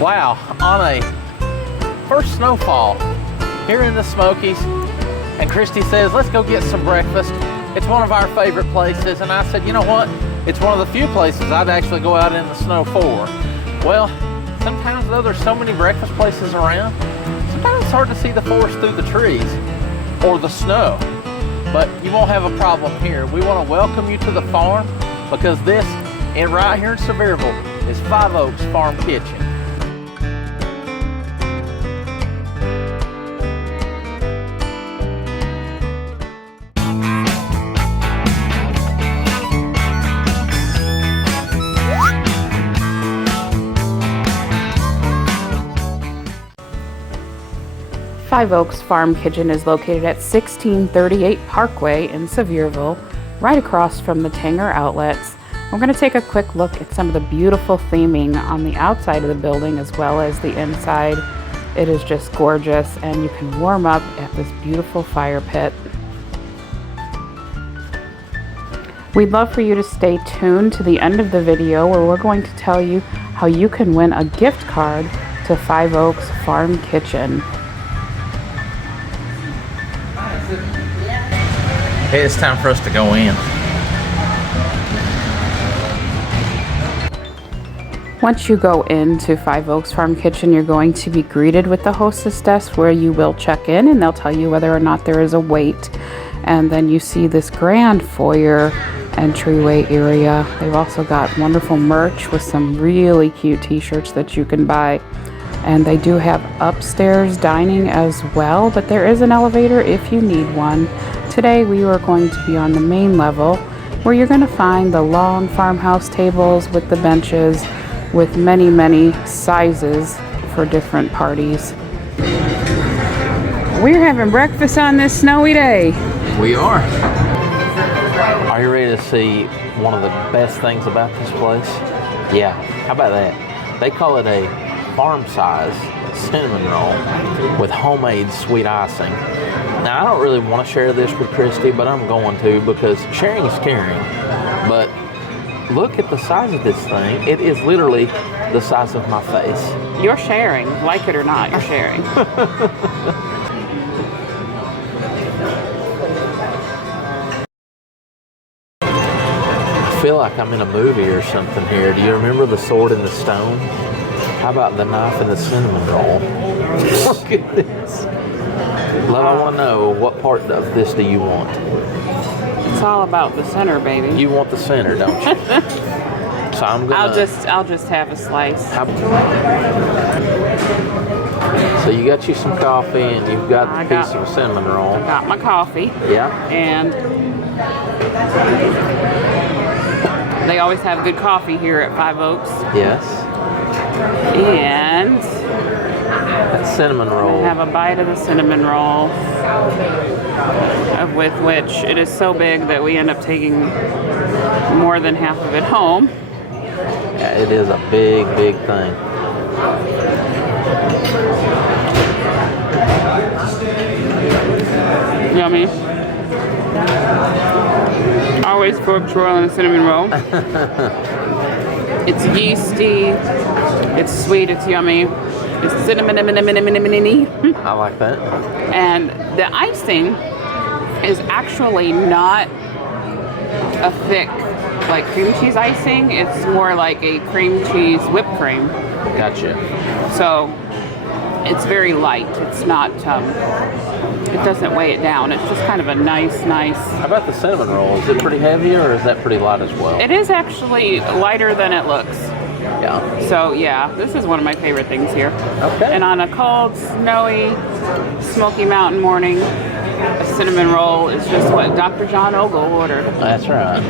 Wow, on a first snowfall here in the Smokies, and Christy says, let's go get some breakfast. It's one of our favorite places, and I said, you know what? It's one of the few places I'd actually go out in the snow for. Well, sometimes though there's so many breakfast places around, sometimes it's hard to see the forest through the trees or the snow, but you won't have a problem here. We want to welcome you to the farm because this, and right here in Sevierville, is Five Oaks Farm Kitchen. Five Oaks Farm Kitchen is located at 1638 Parkway in Sevierville, right across from the Tanger Outlets. We're going to take a quick look at some of the beautiful theming on the outside of the building as well as the inside. It is just gorgeous, and you can warm up at this beautiful fire pit. We'd love for you to stay tuned to the end of the video where we're going to tell you how you can win a gift card to Five Oaks Farm Kitchen. Hey, it's time for us to go in. Once you go into Five Oaks Farm Kitchen, you're going to be greeted with the hostess desk where you will check in and they'll tell you whether or not there is a wait. And then you see this grand foyer entryway area. They've also got wonderful merch with some really cute t-shirts that you can buy. And they do have upstairs dining as well, but there is an elevator if you need one. Today we are going to be on the main level where you're going to find the long farmhouse tables with the benches with many, many sizes for different parties. We're having breakfast on this snowy day. We are. Are you ready to see one of the best things about this place? Yeah, how about that? They call it a farm-size cinnamon roll with homemade sweet icing. Now, I don't really want to share this with Christy, but I'm going to because sharing is caring. But look at the size of this thing. It is literally the size of my face. You're sharing, like it or not, you're sharing. I feel like I'm in a movie or something here. Do you remember The Sword in the Stone? How about the knife and the cinnamon roll? Look at this. Love, I want to know, what part of this do you want? It's all about the center, baby. You want the center, don't you? So I'm gonna. I'll just have a slice. So you got you some coffee and you've got the piece of cinnamon roll. I got my coffee. Yeah. And they always have good coffee here at Five Oaks. Yes. And that cinnamon roll. I have a bite of the cinnamon roll, with which it is so big that we end up taking more than half of it home. Yeah, it is a big, big thing. Yummy. Always pork roll and a cinnamon roll. It's yeasty, it's sweet, it's yummy, it's cinnamon. I like that. And the icing is actually not a thick, like cream cheese icing. It's more like a cream cheese whipped cream. Gotcha. So it's very light. It's not, it doesn't weigh it down. It's just kind of a nice. How about the cinnamon roll? Is it pretty heavy or is that pretty light as well? It is actually lighter than it looks. Yeah. So yeah, this is one of my favorite things here. Okay. And on a cold, snowy, Smoky Mountain morning, a cinnamon roll is just what Dr. John Ogle ordered. That's right.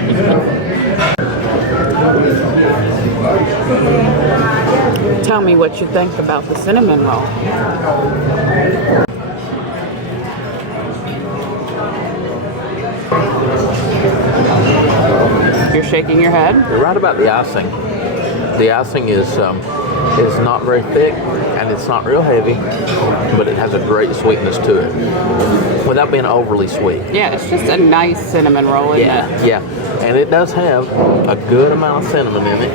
Tell me what you think about the cinnamon roll. You're shaking your head? You're right about the icing. The icing is not very thick and it's not real heavy, but it has a great sweetness to it without being overly sweet. Yeah, it's just a nice cinnamon roll, isn't it? Yeah, and it does have a good amount of cinnamon in it.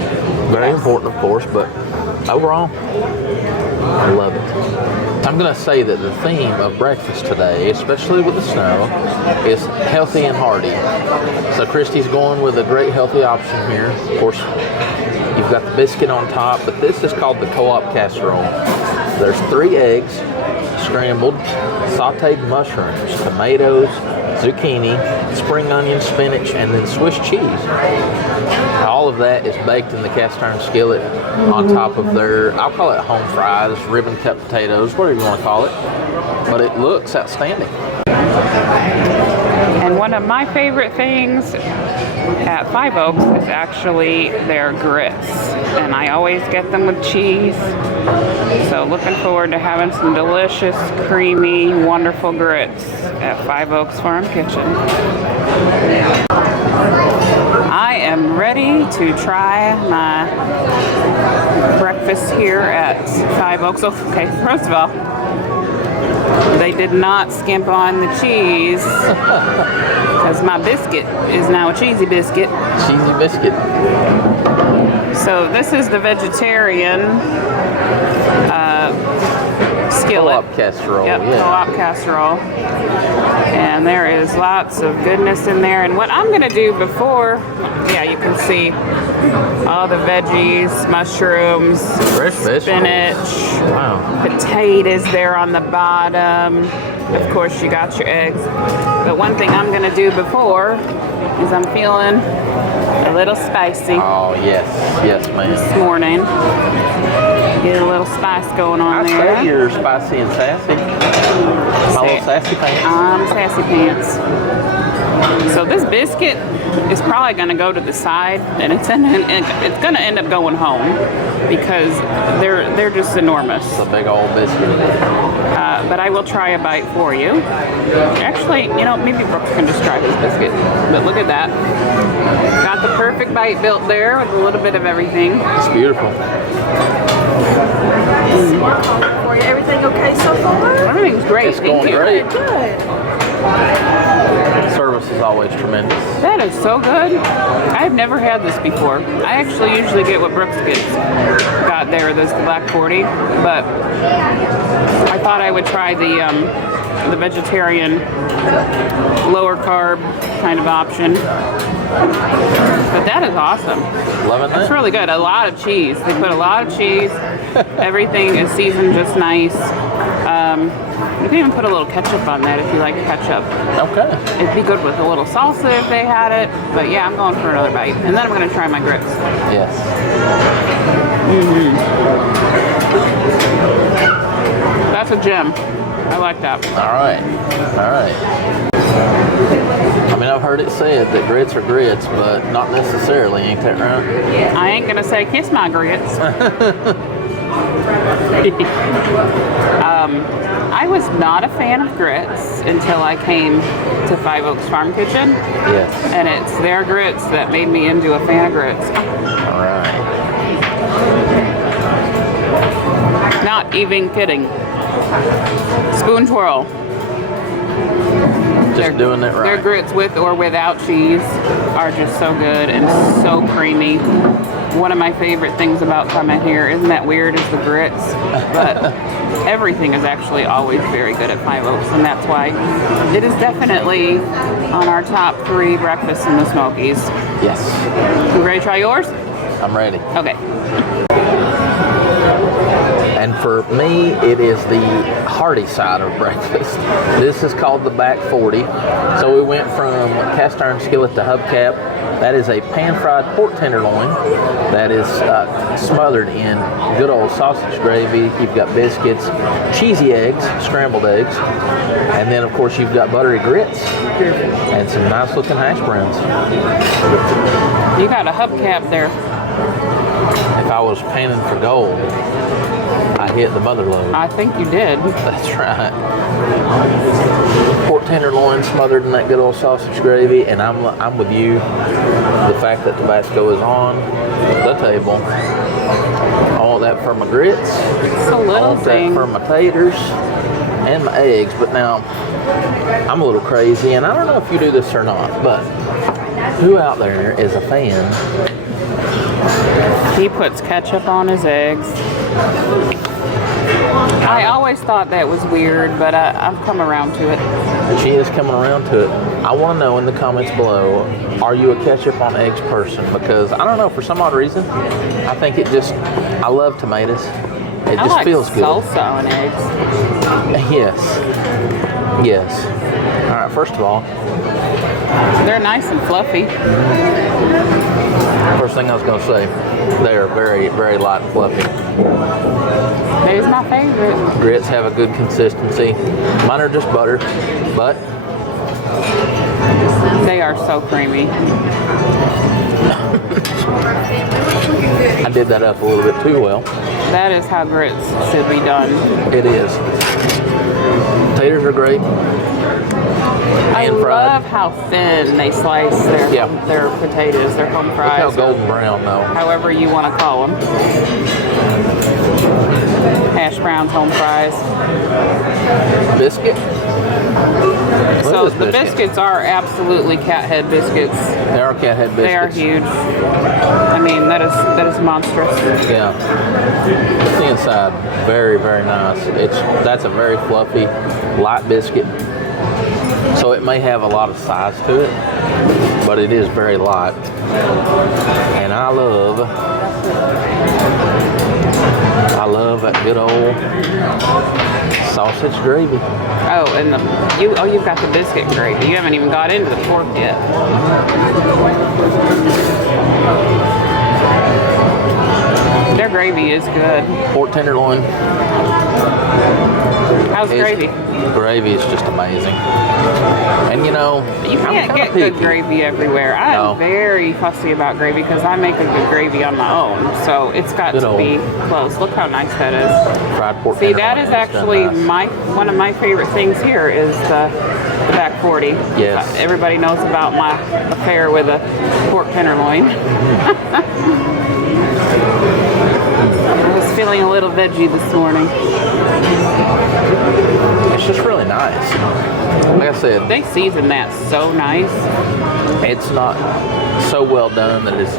Very important, of course, but Overall, I love it. I'm going to say that the theme of breakfast today, especially with the snow, is healthy and hearty. So Christy's going with a great healthy option here. Of course, you've got the biscuit on top, but this is called the co-op casserole. There's 3 eggs, scrambled, sauteed mushrooms, tomatoes, zucchini, spring onion, spinach, and then Swiss cheese. All of that is baked in the cast iron skillet on top of their, I'll call it home fries, ribbon cut potatoes, whatever you want to call it. But it looks outstanding. And one of my favorite things at Five Oaks is actually their grits. And I always get them with cheese. So looking forward to having some delicious, creamy, wonderful grits at Five Oaks Farm Kitchen. I am ready to try my breakfast here at Five Oaks. Okay, first of all, they did not skimp on the cheese because my biscuit is now a cheesy biscuit. Cheesy biscuit. So this is the vegetarian skillet. Co-op casserole. Yep, yeah. co-op casserole. And there is lots of goodness in there. And what I'm going to do before, yeah, you can see all the veggies, mushrooms, Fresh spinach, wow. potatoes there on the bottom. Of course, you got your eggs. But one thing I'm going to do before is I'm feeling a little spicy. Oh, yes. Yes, ma'am. This morning. Get a little spice going on there. I say you're spicy and sassy. My little sassy pants. I'm sassy pants. So this biscuit is probably going to go to the side, and it's going to end up going home because they're just enormous. It's a big old biscuit. But I will try a bite for you. Actually, you know, maybe Brooks can describe this biscuit. But look at that. Got the perfect bite built there with a little bit of everything. It's beautiful. For you. Everything okay so far? Everything's great. It's going great. Good. Service is always tremendous. That is so good. I've never had this before. I actually usually get what Brooks got there, this Black 40, but I thought I would try the vegetarian, lower carb kind of option. But that is awesome. Loving that? It's really good. A lot of cheese. They put a lot of cheese. Everything is seasoned just nice. You can even put a little ketchup on that if you like ketchup. Okay. It'd be good with a little salsa if they had it. But yeah, I'm going for another bite. And then I'm going to try my grits. Yes. That's a gem. I like that. All right. All right. I mean, I've heard it said that grits are grits, but not necessarily. Ain't that right? I ain't going to say kiss my grits. I was not a fan of grits until I came to Five Oaks Farm Kitchen. Yes. And it's their grits that made me into a fan of grits. All right. Not even kidding. Spoon twirl. Just doing it right. Their grits with or without cheese are just so good and so creamy. One of my favorite things about coming here, isn't that weird, is the grits, but everything is actually always very good at Five Oaks, and that's why it is definitely on our top 3 breakfasts in the Smokies. Yes. You ready to try yours? I'm ready. Okay. And for me, it is the hearty side of breakfast. This is called the back 40. So we went from cast iron skillet to hubcap. That is a pan-fried pork tenderloin that is smothered in good old sausage gravy. You've got biscuits, cheesy eggs, scrambled eggs, and then of course you've got buttery grits and some nice looking hash browns. You got a hubcap there. If I was panning for gold, I hit the mother lode. I think you did. That's right. Pork tenderloin smothered in that good old sausage gravy, and I'm with you. The fact that Tabasco is on the table. I want that for my grits. It's a I little want thing. that for my taters and my eggs. But now, I'm a little crazy, and I don't know if you do this or not, but who out there is a fan He puts ketchup on his eggs. I always thought that was weird, but I've come around to it. She is coming around to it. I want to know in the comments below, are you a ketchup on eggs person? Because I don't know, for some odd reason, I think I love tomatoes. It just feels good. Salsa on eggs. Yes. Yes. All right, first of all, they're nice and fluffy. First thing I was going to say, they are very, very light and fluffy. There's my favorite. Grits have a good consistency. Mine are just butter, but they are so creamy. I did that up a little bit too well. That is how grits should be done. It is. Taters are great. I And fried. love how thin they slice their potatoes, their home fries. Look how golden brown though. However you want to call them. Hash browns, home fries. Biscuit? So the biscuits are absolutely cat head biscuits. They are cat head biscuits. They are huge. I mean, that is monstrous. Yeah. The inside, very, very nice. That's a very fluffy, light biscuit. So it may have a lot of size to it, but it is very light. And I love that good old sausage gravy. Oh, and you've got the biscuit gravy. You haven't even got into the pork yet. Their gravy is good. Pork tenderloin. How's gravy? Gravy is just amazing. And you can't get good gravy everywhere. I'm very fussy about gravy because I make a good gravy on my own. So it's got to be close. Look how nice that is. Fried pork. See, that is actually one of my favorite things here is the back 40. Yes. Everybody knows about my affair with a pork tenderloin. I was feeling a little veggie this morning. It's just really nice. Like I said, they season that so nice. It's not so well done that it's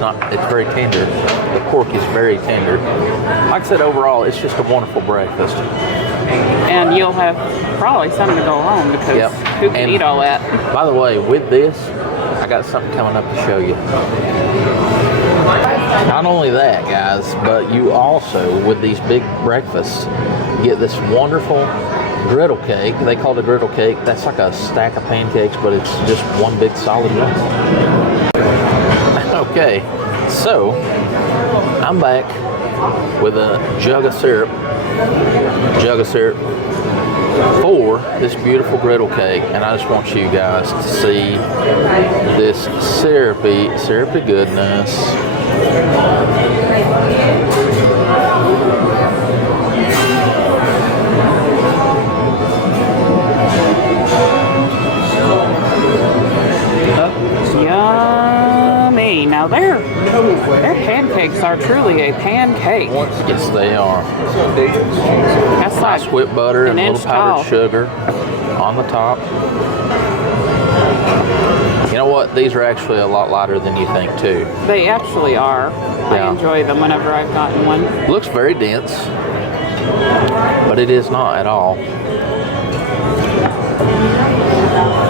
very tender. The pork is very tender. Like I said, overall, it's just a wonderful breakfast. And you'll have probably something to go home because who can eat all that? By the way, with this, I got something coming up to show you. Not only that, guys, but you also, with these big breakfasts, get this wonderful griddle cake. They call it a griddle cake. That's like a stack of pancakes, but it's just one big solid one. Okay, so I'm back with a jug of syrup for this beautiful griddle cake, and I just want you guys to see this syrupy goodness. Yummy. Now their pancakes are truly a pancake. Yes, they are. That's like nice whipped butter and a little powdered sugar on the top. You know what? These are actually a lot lighter than you think too. They actually are. I enjoy them whenever I've gotten one. Looks very dense, but it is not at all.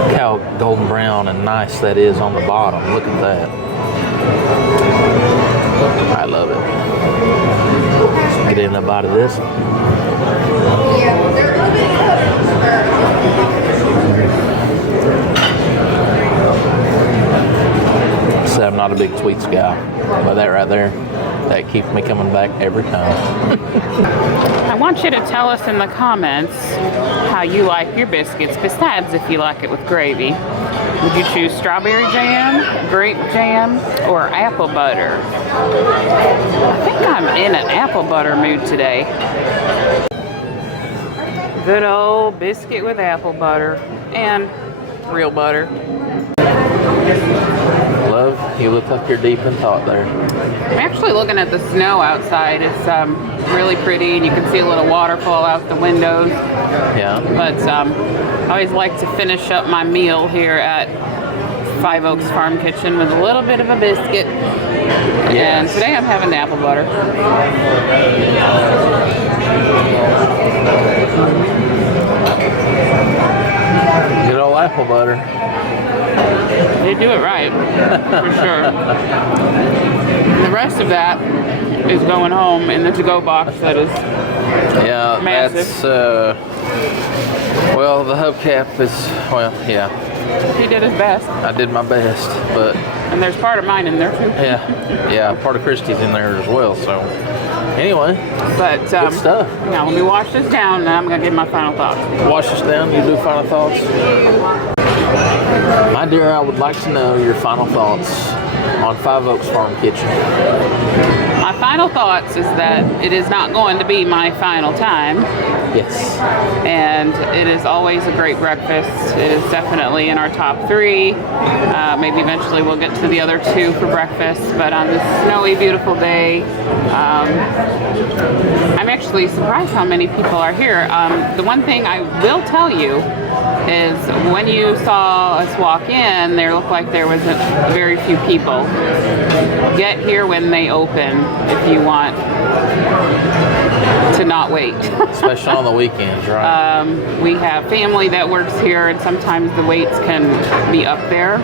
Look how golden brown and nice that is on the bottom. Look at that. I love it. Get in a bite of this. So I'm not a big sweets guy, but that right there, that keeps me coming back every time. I want you to tell us in the comments how you like your biscuits, besides if you like it with gravy. Would you choose strawberry jam, grape jam, or apple butter? I think I'm in an apple butter mood today. Good old biscuit with apple butter and real butter. Love, you look like you're deep in thought there. I'm actually looking at the snow outside. It's really pretty, and you can see a little waterfall out the windows. Yeah. But I always like to finish up my meal here at Five Oaks Farm Kitchen with a little bit of a biscuit. And Yes. today I'm having the apple butter. Good old apple butter. They do it right, for sure. The rest of that is going home in the to-go box that is Yeah, massive. that's, well, the hubcap is, well, yeah, He did his best. I did my best, but And there's part of mine in there too. yeah, part of Christy's in there as well, so anyway, But good stuff. now let me wash this down and I'm gonna give my final thoughts. Wash this down, you do final thoughts? My dear, I would like to know your final thoughts on Five Oaks Farm Kitchen. My final thoughts is that it is not going to be my final time. Yes. And it is always a great breakfast. It is definitely in our top 3. Maybe eventually we'll get to the other 2 for breakfast, but on this snowy, beautiful day, I'm actually surprised how many people are here. The one thing I will tell you is when you saw us walk in, there looked like there was very few people. Get here when they open if you want to not wait. Especially on the weekends, right? We have family that works here, and sometimes the waits can be up there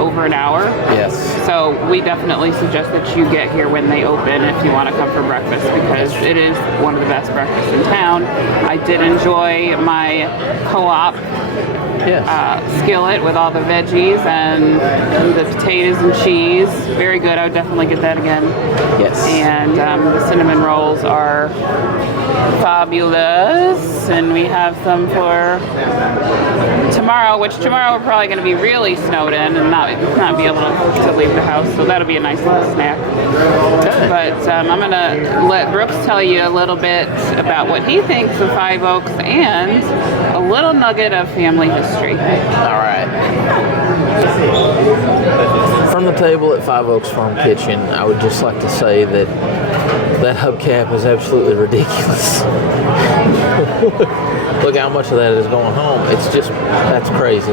over an hour. Yes. So we definitely suggest that you get here when they open if you want to come for breakfast, because it is one of the best breakfasts in town. I did enjoy my co-op Yes. skillet with all the veggies and the potatoes and cheese. Very good. I would definitely get that again. Yes. And the cinnamon rolls are fabulous, and we have some for tomorrow, which tomorrow we're probably going to be really snowed in and not be able to leave the house, so that'll be a nice little snack. Okay. But I'm going to let Brooks tell you a little bit about what he thinks of Five Oaks and a little nugget of family history. All right. From the table at Five Oaks Farm Kitchen, I would just like to say that that hubcap is absolutely ridiculous. Look how much of that is going home. It's just, that's crazy.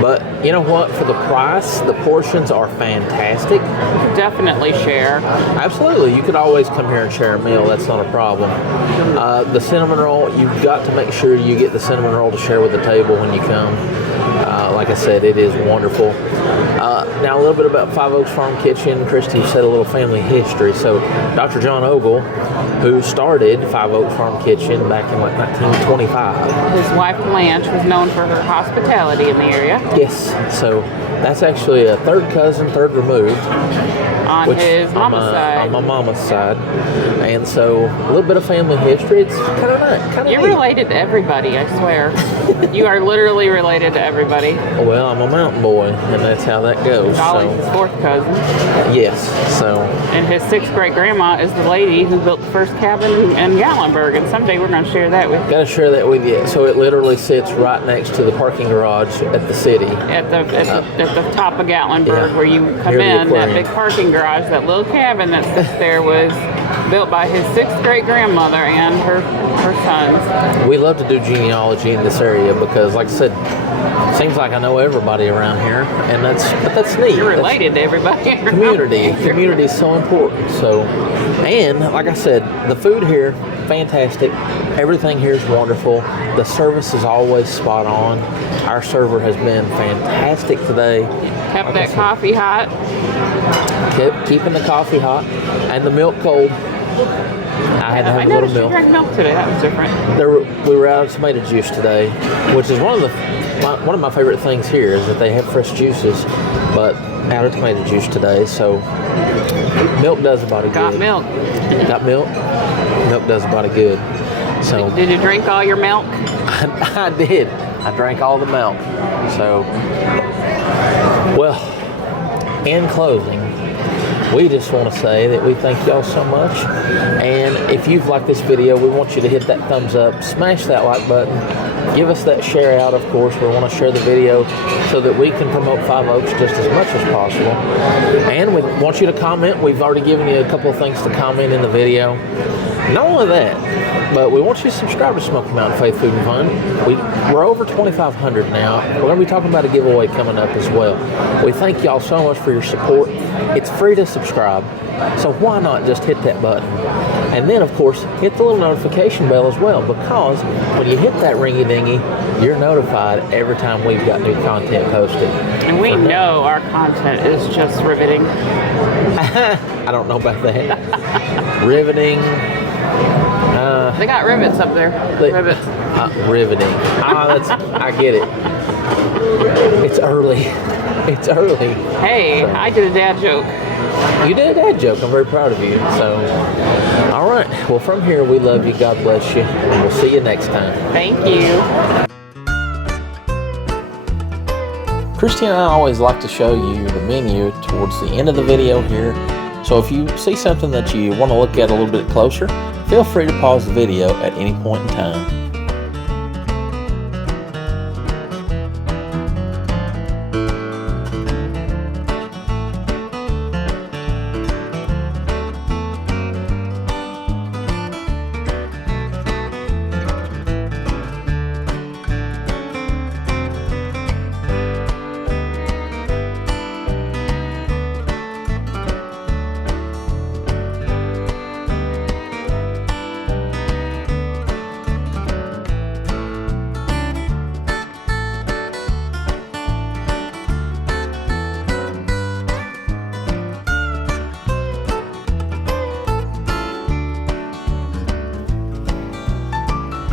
But you know what? For the price, the portions are fantastic. Definitely share. Absolutely. You could always come here and share a meal. That's not a problem. The cinnamon roll, you've got to make sure you get the cinnamon roll to share with the table when you come. Like I said, it is wonderful. Now a little bit about Five Oaks Farm Kitchen. Christy said a little family history. So Dr. John Ogle, who started Five Oaks Farm Kitchen back in like 1925. His wife Blanche was known for her hospitality in the area. Yes. So that's actually a third cousin, third removed. On his mama's side. On my mama's side. And so a little bit of family history. It's kind of nice. You're related to everybody, I swear. You are literally related to everybody. Well, I'm a mountain boy, and that's how that goes. Dolly's his 4th cousin. Yes. So. And his 6th great grandma is the lady who built the first cabin in Gatlinburg, and someday we're going to share that with you. Got to share that with you. So it literally sits right next to the parking garage at the city. At the top of Gatlinburg, Yeah. where you come Near the in, that aquarium. big parking garage, that little cabin that sits there was built by his 6th great grandmother and her sons. We love to do genealogy in this area because, like I said, seems like I know everybody around here, and that's neat. You're That's related to everybody. community is so important. So, and like I said, the food here, fantastic. Everything here is wonderful. The service is always spot on. Our server has been fantastic today. Kept that coffee hot. Kept keeping the coffee hot and the milk cold. I had to have I a little noticed you milk. drank milk today. That was different. We were out of tomato juice today, which is one of my favorite things here is that they have fresh juices, but out of tomato juice today. So milk does about a good. Got milk. Got milk. Milk does about a good. So Did you drink all your milk? I did. I drank all the milk. So, well, in closing, we just want to say that we thank y'all so much. And if you've liked this video, we want you to hit that thumbs up, smash that like button, give us that share out, of course. We want to share the video so that we can promote Five Oaks just as much as possible. And we want you to comment. We've already given you a couple of things to comment in the video. Not only that, but we want you to subscribe to Smoky Mountain Faith Food and Fun. We're over 2,500 now. We're going to be talking about a giveaway coming up as well. We thank y'all so much for your support. It's free to subscribe, so why not just hit that button? And then, of course, hit the little notification bell as well, because when you hit that ringy-dingy, you're notified every time we've got new content posted. And we know our content is just riveting. I don't know about that. Riveting. They got rivets up there. Rivets. Riveting. I get it. It's early. It's early. Hey, I did a dad joke. You did a dad joke. I'm very proud of you. So, all right. Well, from here, we love you. God bless you. And we'll see you next time. Thank you. Christy and I always like to show you the menu towards the end of the video here. So if you see something that you want to look at a little bit closer, feel free to pause the video at any point in time.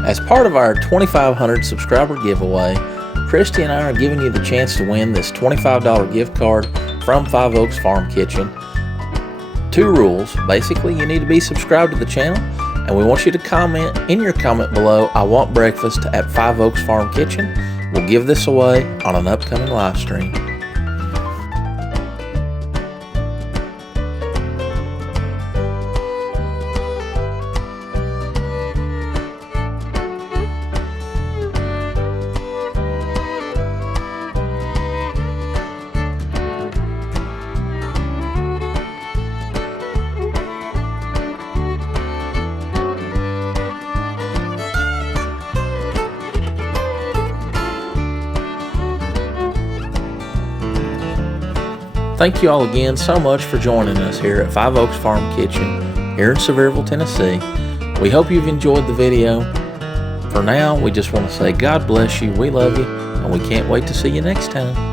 As part of our 2,500 subscriber giveaway, Christy and I are giving you the chance to win this $25 gift card from Five Oaks Farm Kitchen. 2 rules. Basically, you need to be subscribed to the channel, and we want you to comment in your comment below, "I want breakfast at Five Oaks Farm Kitchen." We'll give this away on an upcoming live stream. Thank you all again so much for joining us here at Five Oaks Farm Kitchen here in Sevierville, Tennessee. We hope you've enjoyed the video. For now, we just want to say God bless you, we love you, and we can't wait to see you next time.